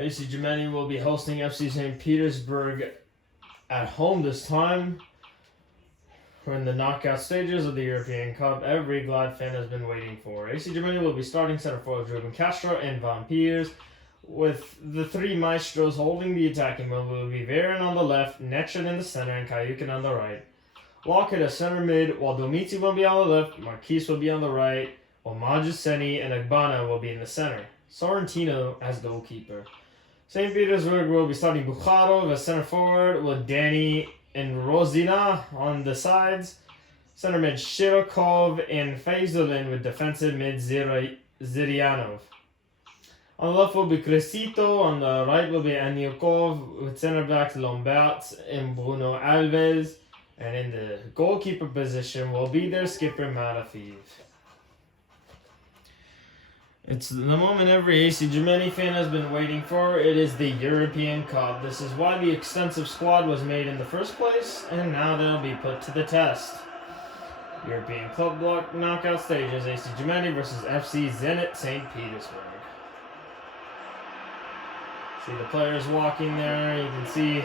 AC Gemini will be hosting FC St. Petersburg at home this time. We're in the knockout stages of the European Cup every Glad fan has been waiting for. AC Gemini will be starting center forwards Ruben Castro and Vampires, with the three maestros holding the attacking mid. Will be Veron on the left, Netchet in the center, and Kayukin on the right. Lockett as center mid, while Domici will be on the left, Marquise will be on the right, while Majuseni and Agbana will be in the center. Sorrentino as goalkeeper. St. Petersburg will be starting Bukharov as center forward, with Danny and Rozina on the sides. Center mid Shirokov and Fazulin, with defensive mid Zirianov. On the left will be Crescito, on the right will be Anyukov, with center backs Lombard and Bruno Alves. And in the goalkeeper position will be their skipper Malafiev. It's the moment every AC Gemini fan has been waiting for. It is the European Cup. This is why the extensive squad was made in the first place, and now they'll be put to the test. European Club Block knockout stages, AC Gemini versus FC Zenit St. Petersburg. See the players walking there. You can see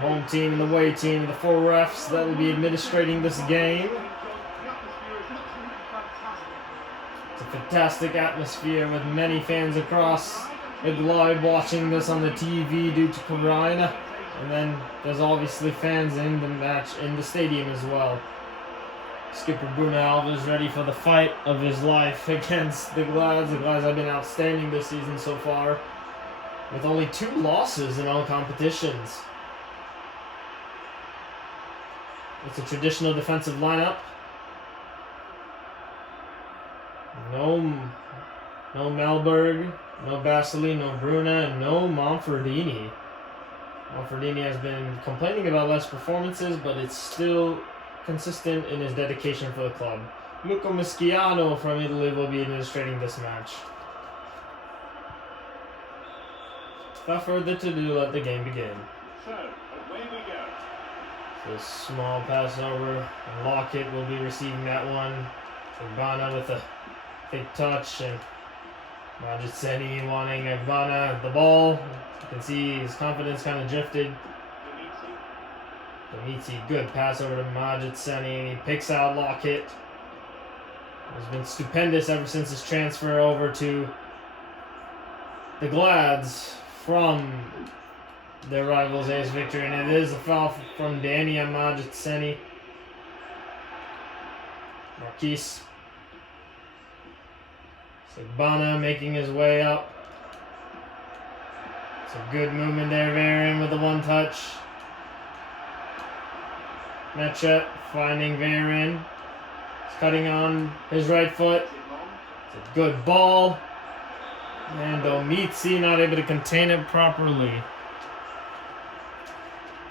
home team and the away team, the four refs that will be administrating this game. It's a fantastic atmosphere with many fans across the globe watching this on the TV due to Corona. And then there's obviously fans in the match in the stadium as well. Skipper Bruno Alves ready for the fight of his life against the Glads. The Glads have been outstanding this season so far, with only 2 losses in all competitions. It's a traditional defensive lineup. No Melberg, no Basili, no Bruna, and no Monfordini. Monfordini has been complaining about less performances, but it's still consistent in his dedication for the club. Luca Mischiano from Italy will be administrating this match. Without further ado, let the game begin. So, away we go. This small pass over. Lockett will be receiving that one. Agbana with a big touch, and Majitseni wanting Agbana the ball. You can see his confidence kind of drifted. Domici, good pass over to Majitseni, and he picks out Lockett. He's been stupendous ever since his transfer over to the Glads from their rivals AS Victory, and it is a foul from Danny Majitseni. Marquise. Sagbana making his way up. It's a good movement there, Veron with the one touch. Netchet finding Veron. He's cutting on his right foot. It's a good ball. And Domici not able to contain it properly.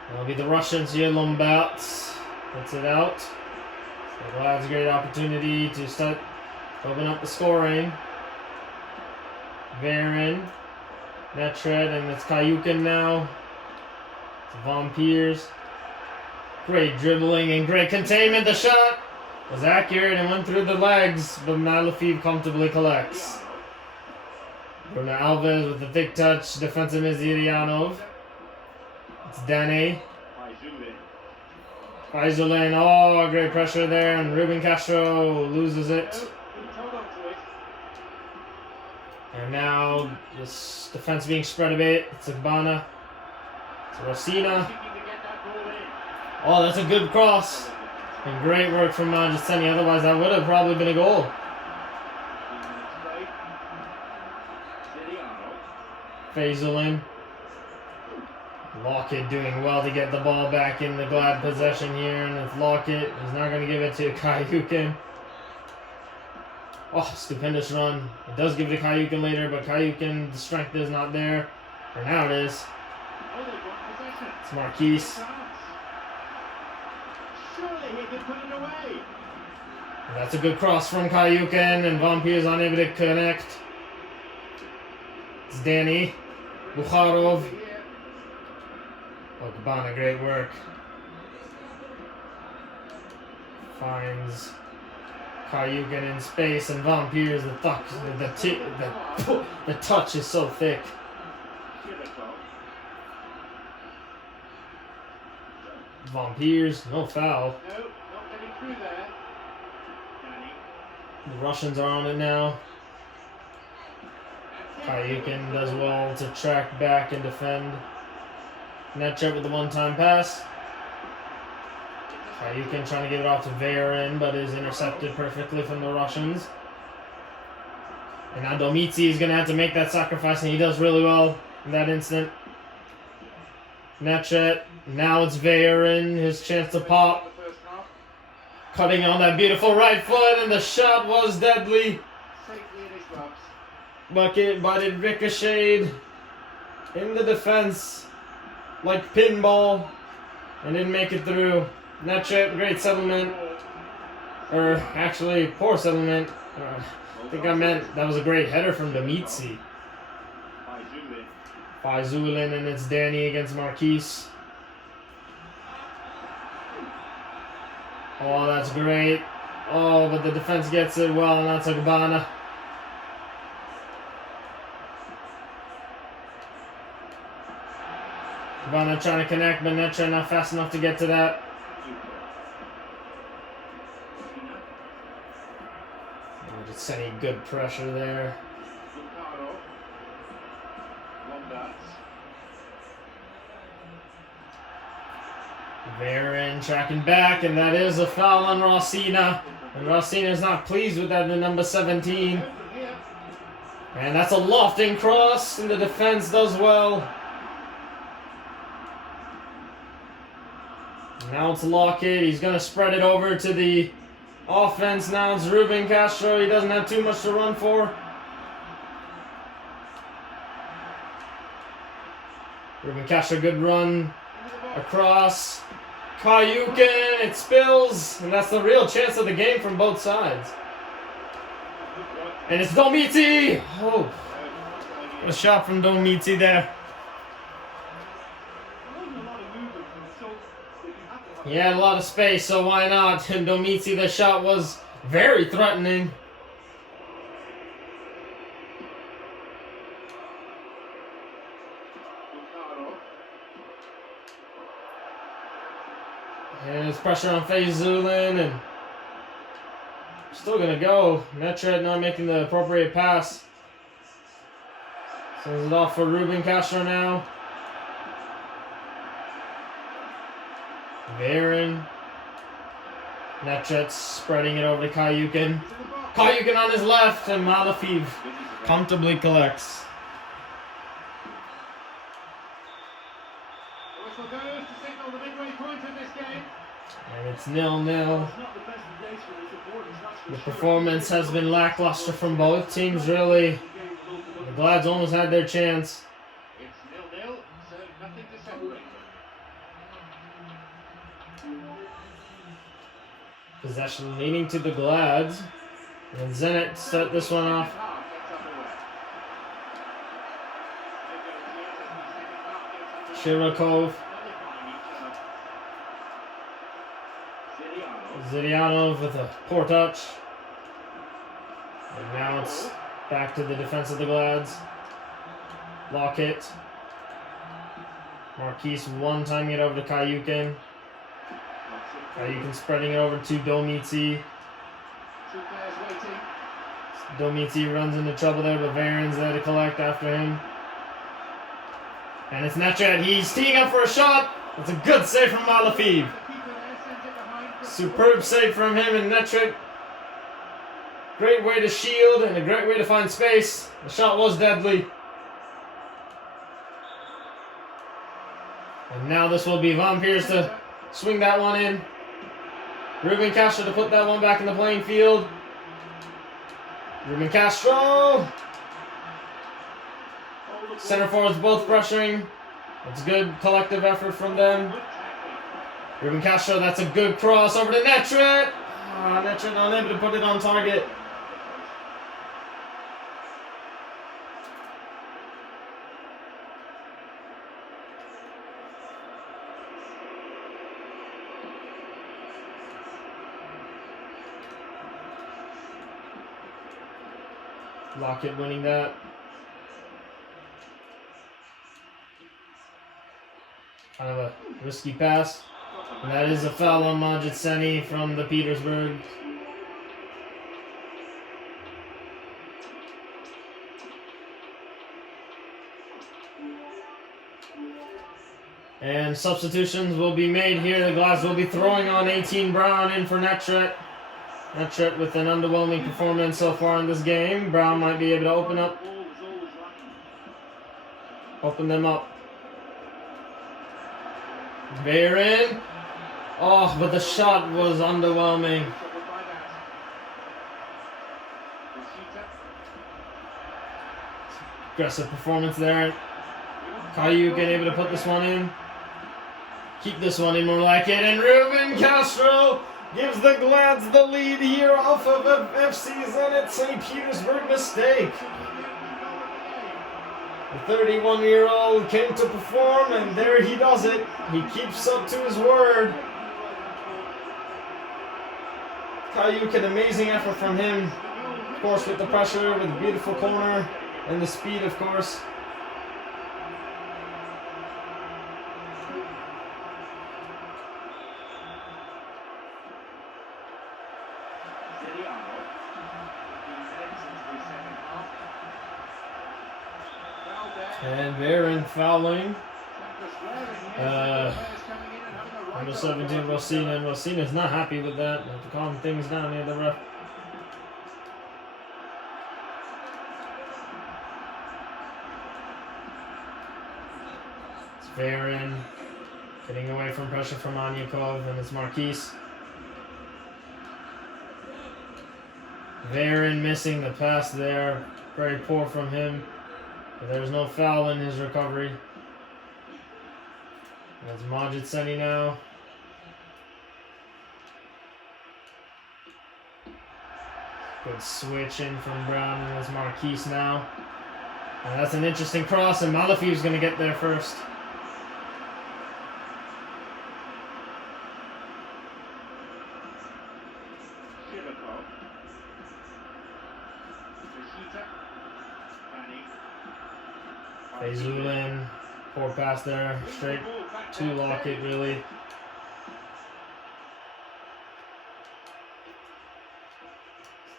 That'll be the Russians here, Lombats. Puts it out. So Glad's a great opportunity to start open up the scoring. Veron, Netchet, and it's Kayukin now. It's Vampires. Great dribbling and great containment. The shot was accurate and went through the legs, but Malafiev comfortably collects. Bruno Alves with the thick touch. Defensive is Zirianov. It's Dane. Fazulin, oh, great pressure there, and Ruben Castro loses it. And now this defense being spread a bit. It's Agbana. It's Rosina. Oh, that's a good cross. And great work from Majesteni. Otherwise, that would have probably been a goal. Fazulin. Lockett doing well to get the ball back in the Glad possession here. And it's Lockett. He's not going to give it to Kayukin. Oh, stupendous run. It does give it to Kayukin later, but Kayukin, the strength is not there. For now it is. It's Marquise. And that's a good cross from Kayukin, and Vampir is unable to connect. It's Danny. Bukharov. Ogbana, great work. Finds Kayukin in space and Von Piers, the touch is so thick. Shibakov. Von Piers, no foul. No, not getting through there. Danny. The Russians are on it now. Kayukin does well to track back and defend. Netchet with the one-time pass. Kayukin trying to get it off to Verin, but is intercepted perfectly from the Russians. And now Domitzi is going to have to make that sacrifice, and he does really well in that instant. Netchet, now it's Verin, his chance to pop. The first half. Cutting on that beautiful right foot, and the shot was deadly. Safely in his gloves. But it ricocheted in the defense like pinball and didn't make it through. Netchet, great settlement. Or actually, poor settlement. I think I meant that was a great header from Domitzi. By Zulin. Faizulin, and it's Danny against Marquise. Oh, that's great. Oh, but the defense gets it well, and that's Agbana. Agbana trying to connect, but Netchet not fast enough to get to that. Oh, just sending good pressure there. Lucardo. Lombards. Verin tracking back, and that is a foul on Rossina. And Rossina is not pleased with that, the number 17. From here. And that's a lofting cross, and the defense does well. Now it's Lockett. He's going to spread it over to the offense. Now it's Ruben Castro. He doesn't have too much to run for. Ruben Castro, good run across. Kayukin, it spills. And that's the real chance of the game from both sides. And it's Domitzi. Oh, what a shot from Domitzi there. He had a lot of space, so why not? And Domitzi, the shot was very threatening. Lucardo. And it's pressure on Faizulin, and still gonna go. Netchet not making the appropriate pass. Sends it off for Ruben Castro now. Verin. Netchet spreading it over to Kayukin. Kayukin on his left, and Malafeev comfortably collects. The whistle goes to signal the midway point of this game. And it's 0-0. It's not the best of days for the supporters, that's for The sure. performance has been lackluster from both teams, really. The Glads almost had their chance. It's 0-0, so nothing to celebrate. Possession leaning to the Glads. And Zenit set this one off. Shirakov. Zidianov with a poor touch. And now it's back to the defense of the Glads. Lockett. Marquise one time get over to Kayukin. Kayukin spreading it over to Domitzi. Two players waiting. Domitzi runs into trouble there, but Verin's there to collect after him. And it's Netchet. He's teeing up for a shot. It's a good save from Malafeev. The keeper there sends it behind. Superb save from him and Netchet. Great way to shield and a great way to find space. The shot was deadly. And now this will be Von Piers to swing that one in. Ruben Castro to put that one back in the playing field. Ruben Castro. Center forwards both pressuring. It's good collective effort from them. Ruben Castro, that's a good cross over to Netchet. Netchet unable to put it on target. Lockett winning that. Kind of a risky pass. And that is a foul on Majid Seni from the Petersburg. And substitutions will be made here. The Glass will be throwing on 18 Brown in for Netret. Netret with an underwhelming performance so far in this game. Brown might be able to open them up. Bayern. Oh, but the shot was underwhelming. Aggressive performance there. Kayuk able to put this one in. Keep this one in more like it. And Ruben Castro gives the Glads the lead here off of a FC Zenit St. Petersburg mistake. The 31-year-old came to perform, and there he does it. He keeps up to his word. Kayuk, an amazing effort from him. Of course, with the pressure, with the beautiful corner, and the speed, of course. And Bayern fouling. Number 17, Rosina. And Rosina's not happy with that. Have to calm things down near the ref. It's Bayern getting away from pressure from Anyukov, and it's Marquise. Bayern missing the pass there. Very poor from him. But there's no foul in his recovery. That's Majid Seni now. Good switch in from Brown, and it's Marquise now. And that's an interesting cross, and Malafie's going to get there first. Fazulin, poor pass there, straight to Lockett, really.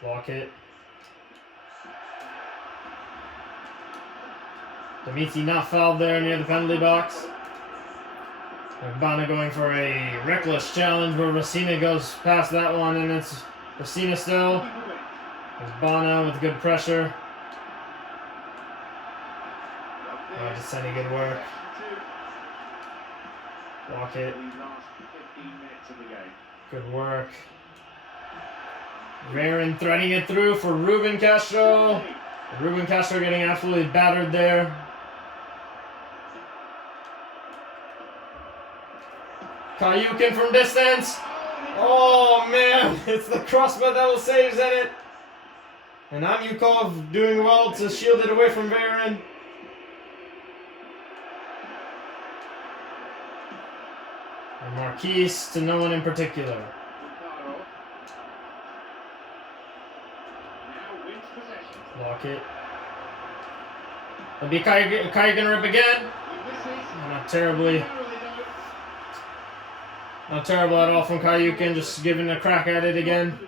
Lockett. Demiti not fouled there near the penalty box. And Bana going for a reckless challenge where Rosina goes past that one, and it's Rosina still. There's Bana with good pressure. Just sending good work. Lockett. Good work. Bayern threading it through for Ruben Castro. Ruben Castro getting absolutely battered there. Kayukin from distance. Oh man, it's the crossbar that will save Zenit. And Anyukov doing well to shield it away from Bayern. And Marquise to no one in particular. Lockett. It'll be Kayukin rip again. Not terribly. Not terrible at all from Kayukin, just giving a crack at it again.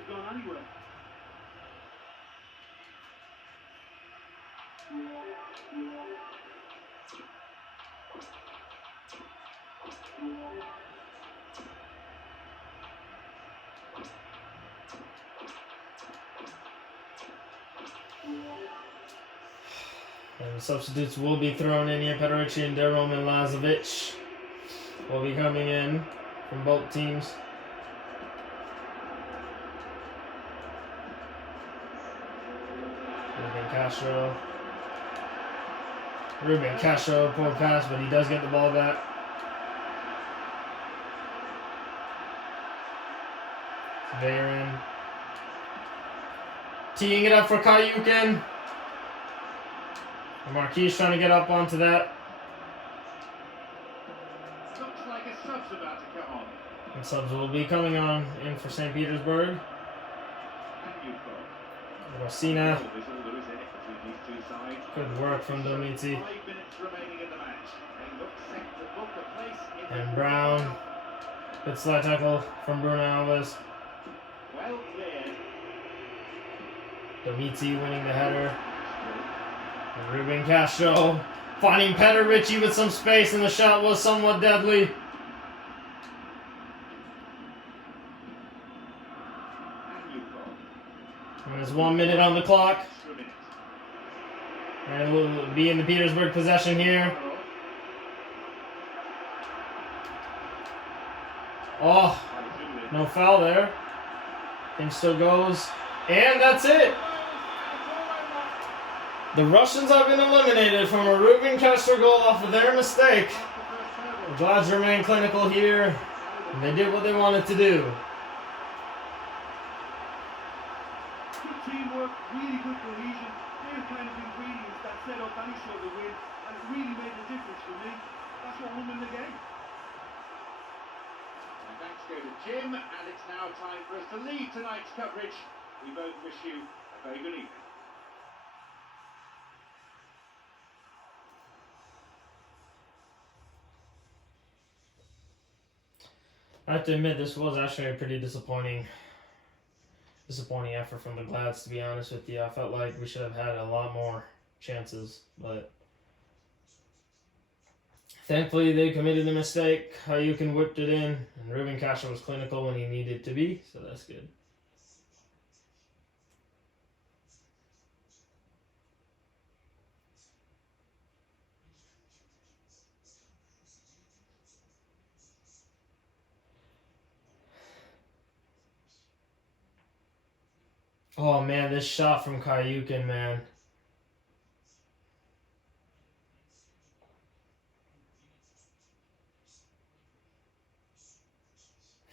And the substitutes will be thrown in here. Petrici and Deroman Lazovic will be coming in from both teams. Ruben Castro, poor pass, but he does get the ball back. Bayern teeing it up for Kayukin. Marquise trying to get up onto that. Looks like a sub's about to come on. And subs will be coming on in for St. Petersburg. Rosina. two sides. Good work from Domiti. 5 minutes remaining in the match. They look set to book a place in the And Brown. Good slide tackle from Bruno Alves. well cleared. Domiti winning the header. And Ruben Castro finding Pedericci with some space, and the shot was somewhat deadly. And Newcastle. And there's 1 minute on the clock. Extra minute. And we'll be in the Petersburg possession here. Oh, no foul there. Thing still goes. And that's it. The Russians have been eliminated from a Ruben Castro goal off of their mistake. The Glads remain clinical here. And they did what they wanted to do. Good teamwork, really good cohesion. They're the kind of ingredients that set up any sort of win, and it really made a difference for me. That's what won them the game. And thanks go to Jim, and it's now time for us to leave tonight's coverage. We both wish you a very good evening. I have to admit, this was actually a pretty disappointing effort from the Glads, to be honest with you. I felt like we should have had a lot more chances, but thankfully they committed a mistake. Hayukin whipped it in, and Ruben Castro was clinical when he needed to be, so that's good. Oh man, this shot from Kayukin, man.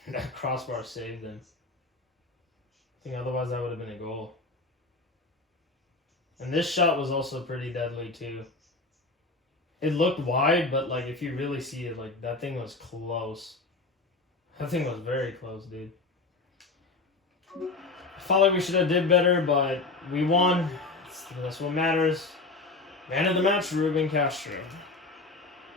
That crossbar saved him. I think otherwise that would have been a goal. And this shot was also pretty deadly too. It looked wide, but like if you really see it, like that thing was close. That thing was very close, dude. I felt like we should have did better, but we won. That's what matters. Man of the match, Ruben Castro.